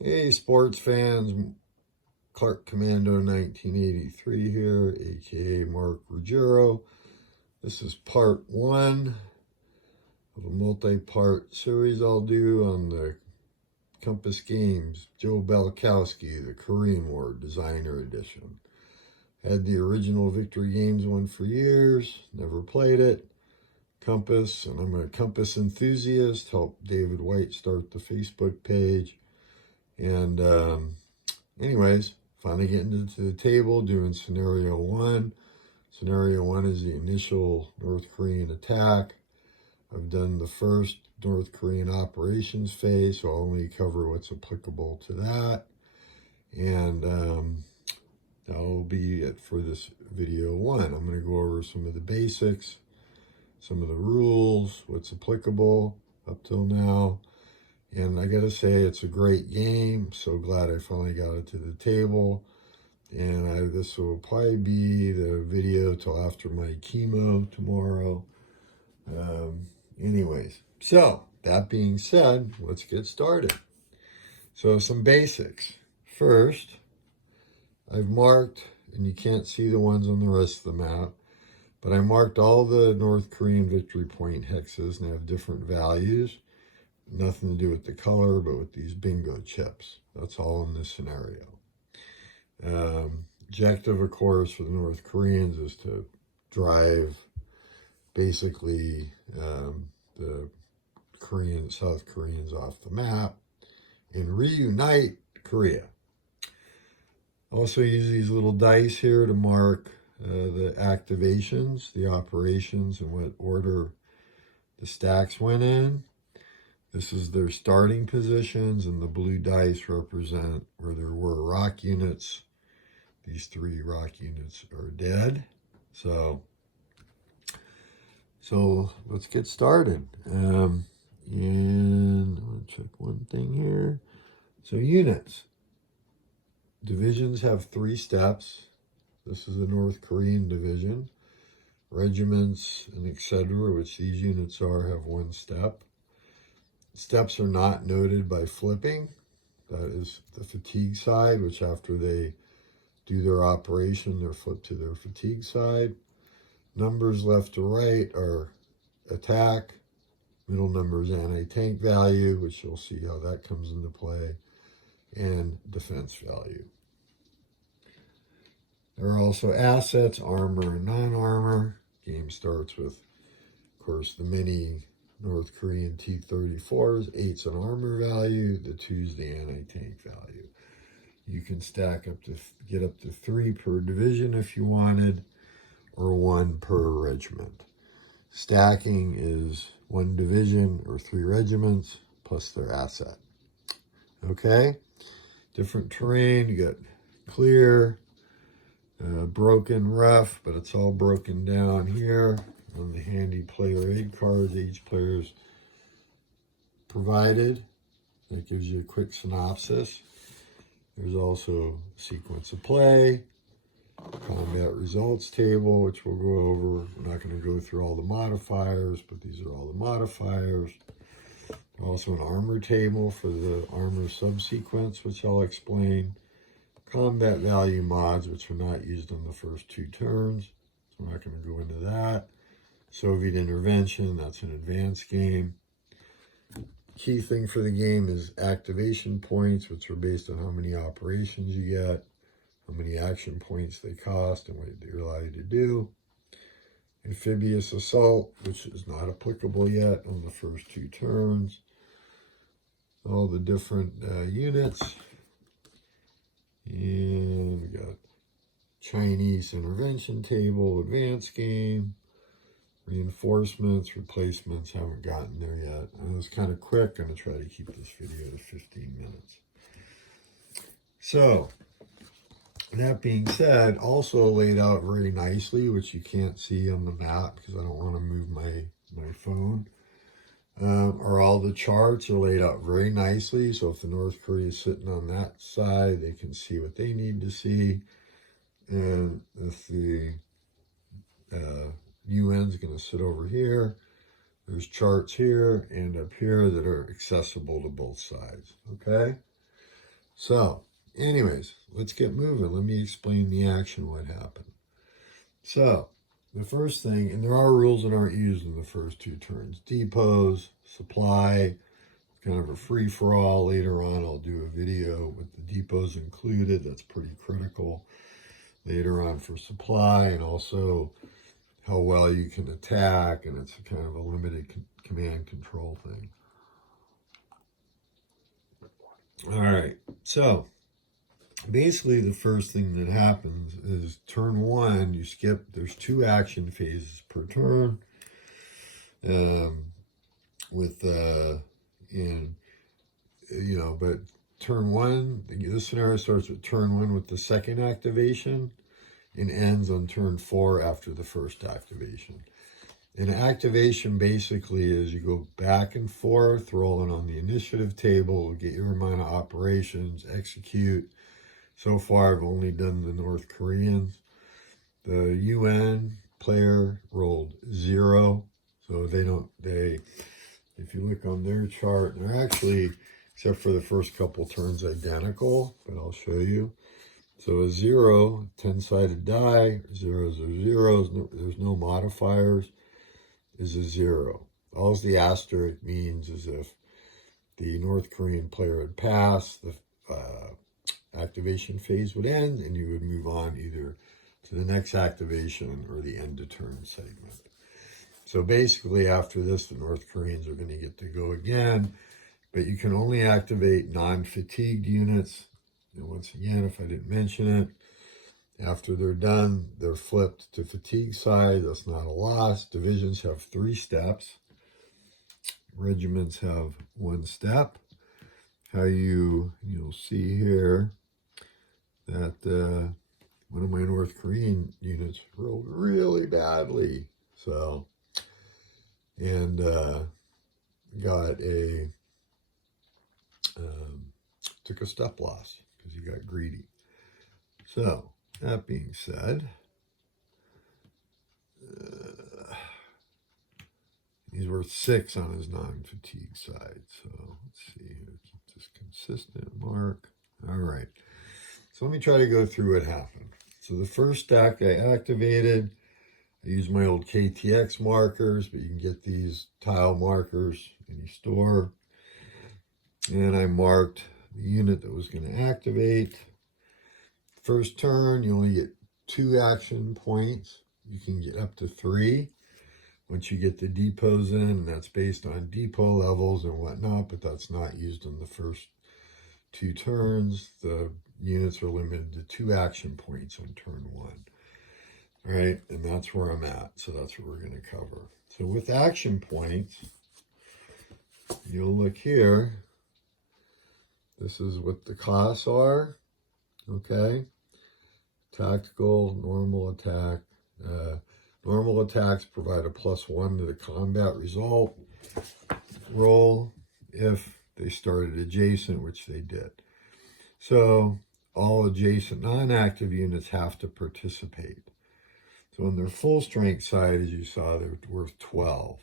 Hey, sports fans, Clark Commando 1983 here, aka Mark Ruggiero. This is part one of a multi-part series I'll do on the Compass Games Joe Balakowski, the Korean War Designer Edition. Had the original Victory Games one for years, never played it. Compass, and I'm a Compass enthusiast, helped David White start the Facebook page. And anyways, finally getting to the table, doing scenario one. Scenario one is the initial North Korean attack. I've done the first North Korean operations phase, so I'll only cover what's applicable to that. And that'll be it for this video one. I'm going to go over some of the basics, some of the rules, what's applicable up till now. And I gotta say, it's a great game. So glad I finally got it to the table. And this will probably be the video till after my chemo tomorrow. Anyways, so that being said, let's get started. So some basics. First, I've marked, and you can't see the ones on the rest of the map, but I marked all the North Korean victory point hexes, and they have different values. Nothing to do with the color, but with these bingo chips. That's all in this scenario. Objective, of course, for the North Koreans is to drive basically the South Koreans off the map and reunite Korea. Also use these little dice here to mark the activations, the operations, and what order the stacks went in. This is their starting positions, and the blue dice represent where there were rock units. These 3 rock units are dead. So let's get started. And I want to check one thing here. So units. Divisions have 3 steps. This is the North Korean division. Regiments and etc., which these units are, have 1 step. Steps are not noted by flipping. That is the fatigue side, which after they do their operation, they're flipped to their fatigue side. Numbers left to right are attack. Middle number is anti-tank value, which you'll see how that comes into play, and defense value. There are also assets, armor and non-armor. Game starts with, of course, the mini North Korean T-34s, 8's an armor value, the 2's the anti-tank value. You can stack up to, get up to 3 per division if you wanted, or 1 per regiment. Stacking is 1 division or 3 regiments plus their asset. Okay? Different terrain, you got clear, broken, rough, but it's all broken down here on the handy player aid cards each player's provided. That gives you a quick synopsis. There's also sequence of play, combat results table, which we'll go over. We're not going to go through all the modifiers, but these are all the modifiers. Also an armor table for the armor subsequence, which I'll explain. Combat value mods, which are not used on the first 2 turns, so we're not going to go into that. Soviet intervention, that's an advanced game. Key thing for the game is activation points, which are based on how many operations you get, how many action points they cost, and what they allow you to do. Amphibious assault, which is not applicable yet on the first 2 turns. All the different units. And we got Chinese intervention table, advanced game. Reinforcements, replacements, haven't gotten there yet. And it was kind of quick. I'm going to try to keep this video to 15 minutes. So, that being said, also laid out very nicely, which you can't see on the map because I don't want to move my phone, are all the charts are laid out very nicely. So if the North Korea is sitting on that side, they can see what they need to see. And if the UN's going to sit over here, there's charts here and up here that are accessible to both sides, okay? So, anyways, let's get moving. Let me explain the action, what happened. So, the first thing, and there are rules that aren't used in the first two turns. Depots, supply, kind of a free-for-all. Later on, I'll do a video with the depots included. That's pretty critical later on for supply, and also how well you can attack, and it's kind of a limited command control thing. All right, so basically the first thing that happens is turn one, you skip, there's 2 action phases per turn. But turn one, this scenario starts with turn one with the second activation and ends on turn 4 after the first activation. And activation basically is you go back and forth, rolling on the initiative table, get your amount of operations, execute. So far, I've only done the North Koreans. The UN player rolled 0. So if you look on their chart, they're actually, except for the first couple turns, identical, but I'll show you. So a 0, 10-sided die, zeros are zeros, there's no modifiers, is a 0. All the asterisk means is if the North Korean player had passed, the activation phase would end, and you would move on either to the next activation or the end of turn segment. So basically after this, the North Koreans are going to get to go again, but you can only activate non-fatigued units. And once again, if I didn't mention it, after they're done, they're flipped to fatigue side. That's not a loss. Divisions have 3 steps. Regiments have 1 step. You'll see here that one of my North Korean units rolled really badly. So, and took a step loss because he got greedy. So, that being said, he's worth 6 on his non-fatigue side. So let's see here, keep this consistent, mark. All right. So let me try to go through what happened. So the first stack I activated, I used my old KTX markers, but you can get these tile markers in your store. And I marked the unit that was going to activate. First turn, you only get 2 action points. You can get up to 3 once you get the depots in, and that's based on depot levels and whatnot, but that's not used in the first 2 turns. The units are limited to 2 action points on turn 1. All right, and that's where I'm at, so that's what we're going to cover. So with action points, you'll look here. This is what the costs are, okay? Tactical, normal attack. Normal attacks provide a +1 to the combat result roll if they started adjacent, which they did. So all adjacent non-active units have to participate. So on their full strength side, as you saw, they're worth 12.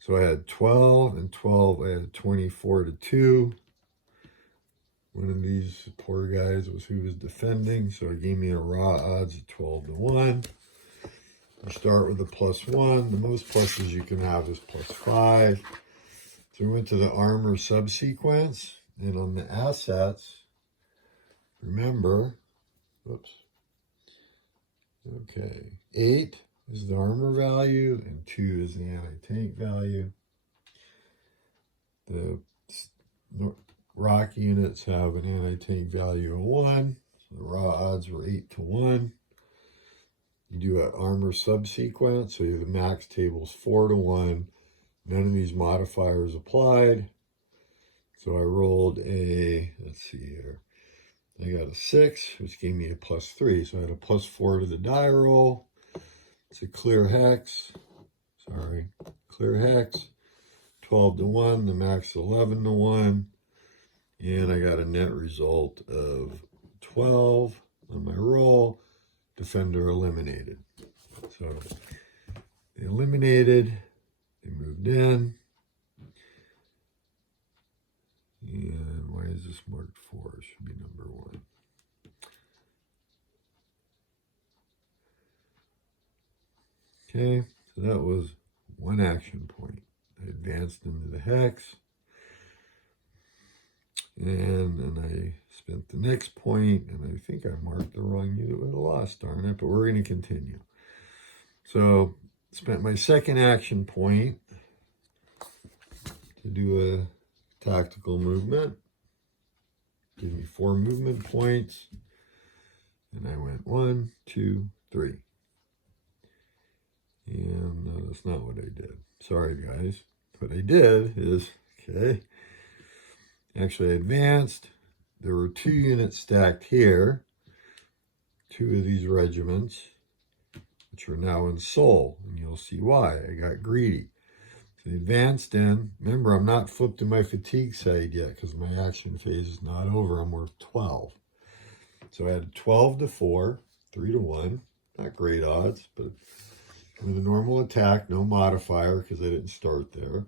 So I had 12 and 12. I had 24 to 2. One of these poor guys was who was defending, so it gave me a raw odds of 12 to 1. You start with a +1. The most pluses you can have is +5. So we went to the armor subsequence, and on the assets, remember, whoops, okay, 8 is the armor value, and 2 is the anti-tank value. The rock units have an anti-tank value of 1, so the raw odds were 8 to 1. You do an armor subsequence, so the max table's 4 to 1. None of these modifiers applied. So I rolled let's see here. I got a 6, which gave me a +3. So I had a +4 to the die roll. It's a clear hex. Clear hex. 12 to 1. The max 11 to 1. And I got a net result of 12 on my roll. Defender eliminated. So they eliminated. They moved in. And why is is this marked 4? It should be number 1. Okay, so that was 1 action point. I advanced into the hex. And then I spent the next point, and I think I marked the wrong unit with a loss, darn it, but we're going to continue. So, spent my second action point to do a tactical movement. Give me 4 movement points. And I went 1, 2, 3. And that's not what I did. Sorry, guys. What I did is, okay, actually I advanced. There were 2 units stacked here. 2 of these regiments, which are now in Seoul. And you'll see why. I got greedy. So I advanced in. Remember, I'm not flipped to my fatigue side yet because my action phase is not over. I'm worth 12. So I had 12 to 4, 3 to 1. Not great odds, but with a normal attack, no modifier because I didn't start there.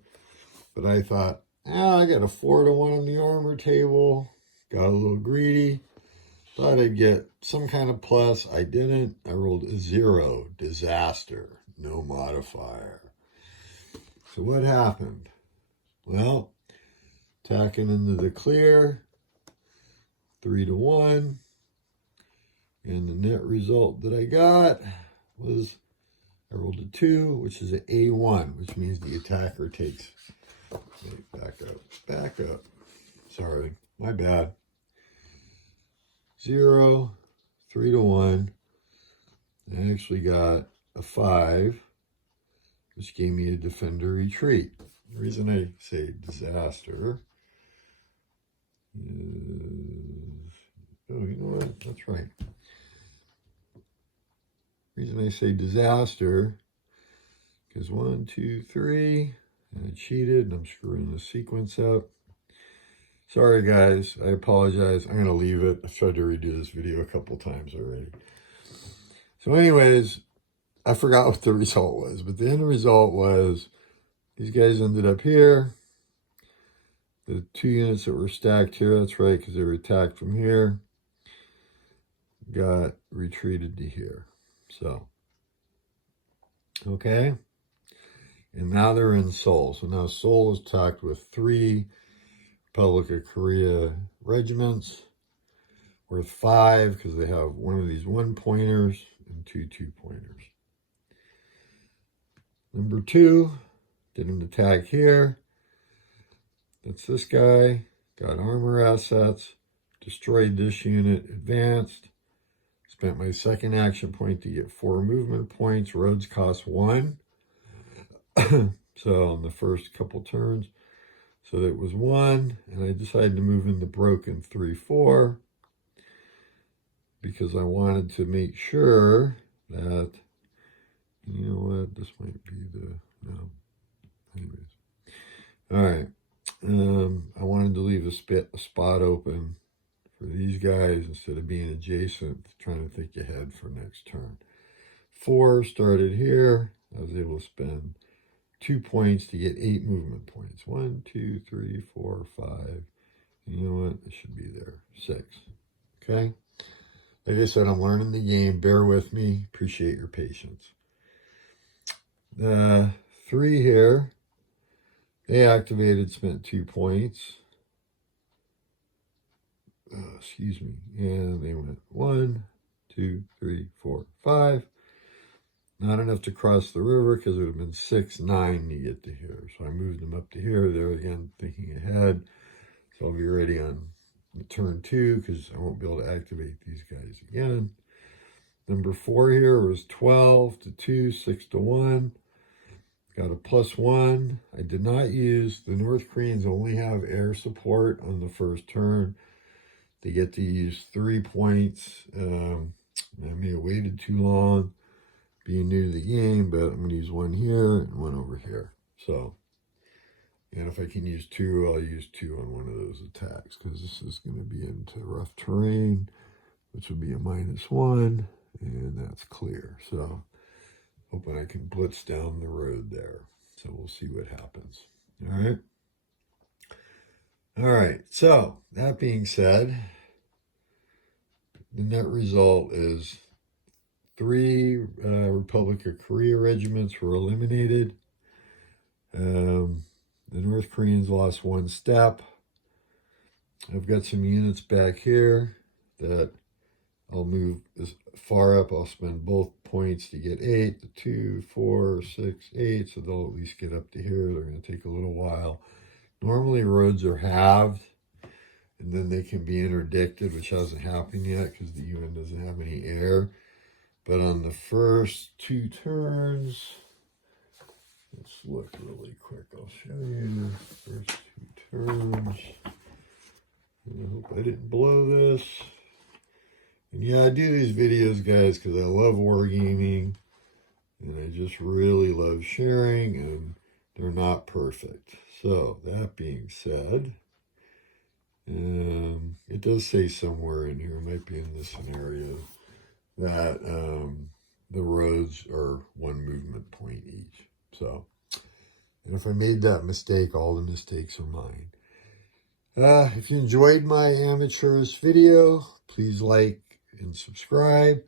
But I thought, I got a 4 to 1 on the armor table. Got a little greedy. Thought I'd get some kind of plus. I didn't. I rolled a 0. Disaster. No modifier. So what happened? Well, attacking into the clear. 3 to 1. And the net result that I got was I rolled a 2, which is an A1, which means the attacker takes... Wait, back up. Sorry, my bad. 0, 3 to 1. I actually got a 5, which gave me a defender retreat. The reason I say disaster is... Oh, you know what? That's right. The reason I say disaster, because 1, 2, 3, and I cheated, and I'm screwing the sequence up. Sorry, guys. I apologize. I'm going to leave it. I've tried to redo this video a couple times already. So anyways, I forgot what the result was, but the end result was these guys ended up here. The 2 units that were stacked here, that's right, because they were attacked from here, got retreated to here. So, okay. And now they're in Seoul. So now Seoul is attacked with 3 Republic of Korea regiments, worth 5 because they have one of these 1-pointers and 2 2-pointers. Number 2 did an attack here. That's this guy. Got armor assets. Destroyed this unit. Advanced. Spent my second action point to get 4 movement points. Roads cost 1. So on the first couple turns. So that was 1. And I decided to move into broken 3, 4. Because I wanted to make sure that, you know what, this might be the, no. Anyways. All right. I wanted to leave a spot open for these guys instead of being adjacent, trying to think ahead for next turn. 4 started here. I was able to spend 2 points to get 8 movement points. 1, 2, 3, 4, 5. And you know what? It should be there. 6. Okay? Like I said, I'm learning the game. Bear with me. Appreciate your patience. The 3 here, they activated, spent 2 points. Excuse me. And they went 1, 2, 3, 4, 5. Not enough to cross the river because it would have been 6, 9 to get to here. So I moved them up to here. There again, thinking ahead. So I'll be ready on turn 2 because I won't be able to activate these guys again. Number 4 here was 12 to 2, 6 to 1. Got a +1. I did not use, the North Koreans only have air support on the first turn. They get to use 3 points. I may have waited too long, being new to the game, but I'm going to use 1 here and 1 over here. So, and if I can use 2, I'll use 2 on one of those attacks because this is going to be into rough terrain, which would be a -1, and that's clear. So, hoping I can blitz down the road there. So we'll see what happens. All right. All right, so that being said, the net result is 3 Republic of Korea regiments were eliminated. The North Koreans lost 1 step. I've got some units back here that I'll move as far up. I'll spend both points to get 8, the 2, 4, 6, 8, so they'll at least get up to here. They're going to take a little while. Normally roads are halved, and then they can be interdicted, which hasn't happened yet because the UN doesn't have any air. But on the first 2 turns, let's look really quick. I'll show you the first 2 turns. And I hope I didn't blow this. And yeah, I do these videos, guys, because I love wargaming. And I just really love sharing, and they're not perfect. So, that being said, it does say somewhere in here, it might be in this scenario, that the roads are 1 movement point each. So, and if I made that mistake, all the mistakes are mine. If you enjoyed my amateurish video, please like and subscribe.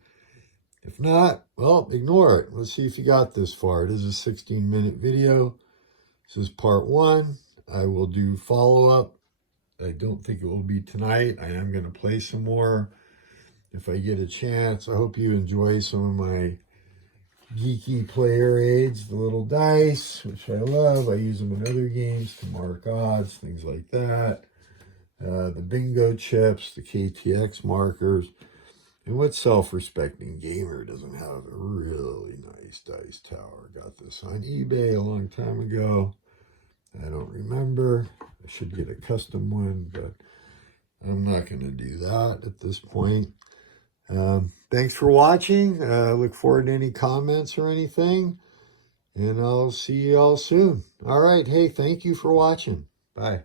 If not, well, ignore it. Let's see if you got this far. It is a 16-minute video. This is part 1. I will do follow-up. I don't think it will be tonight. I am going to play some more if I get a chance. I hope you enjoy some of my geeky player aids, the little dice, which I love. I use them in other games to mark odds, things like that. The bingo chips, the KTX markers. And what self-respecting gamer doesn't have a really nice dice tower? Got this on eBay a long time ago. I don't remember. I should get a custom one, but I'm not going to do that at this point. Thanks for watching. Look forward to any comments or anything. And I'll see you all soon. All right. Hey, thank you for watching. Bye.